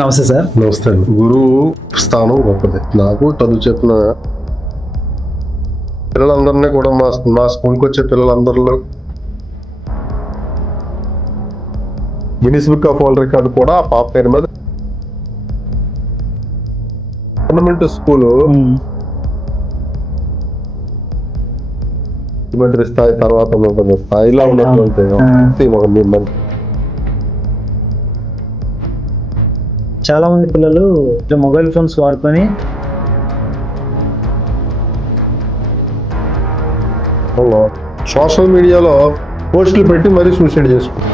నమస్తే సార్. నమస్తే అండి. గురువు స్థానం గొప్పది. నాకు చదువు చెప్పిన పిల్లలందరినీ కూడా మా స్కూల్కి వచ్చే పిల్లలందరిలో Guinness book of world record కూడా ఆ పాప పేరు మీద గవర్నమెంట్ స్కూల్ ముఖ్యమంత్రి స్థాయి తర్వాత ఉన్నటువంటి స్థాయిలో ఉన్నటువంటి చాలా మంది పిల్లలు మొబైల్ ఫోన్స్ వాడుకొని సోషల్ మీడియాలో పోస్టులు పెట్టి మరీ సూసైడ్ చేసుకుంటారు.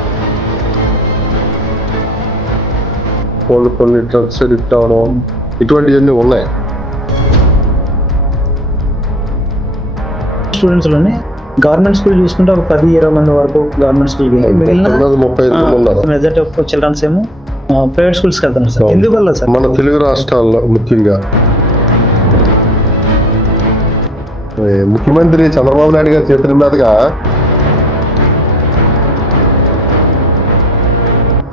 కొన్ని డ్రగ్స్ అడిక్ట్ అవడం ఇటువంటివన్నీ ఉన్నాయి. స్టూడెంట్స్ లోనే గవర్నమెంట్ స్కూల్ చూసుకుంటే ఒక 10-20 మంది వరకు government school majority of childrens ఏమో ప్రైవేట్ స్కూల్స్కి వెళ్తాను సార్. ఎందువల్ల సార్? మన తెలుగు రాష్ట్రాల్లో ముఖ్యంగా ముఖ్యమంత్రి చంద్రబాబు నాయుడు గారి చేతుల మీదుగా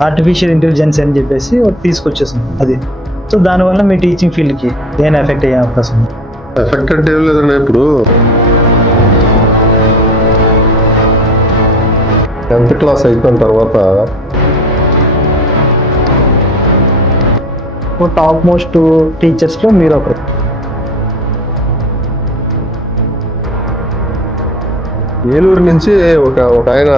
ఆర్టిఫిషియల్ ఇంటెలిజెన్స్ అని చెప్పేసి తీసుకొచ్చేసింది అది. సో దానివల్ల మీ టీచింగ్ ఫీల్డ్కి ఏమైనా ఎఫెక్ట్ అయ్యే అవకాశం ఉంది? ఎఫెక్ట్ అంటే ఏం లేదండి. ఇప్పుడు 10th క్లాస్ అయిపోయిన తర్వాత టాప్ మోస్ట్ టీచర్స్లో మీరు ఒకరు. ఏలూరు నుంచి ఒక ఆయన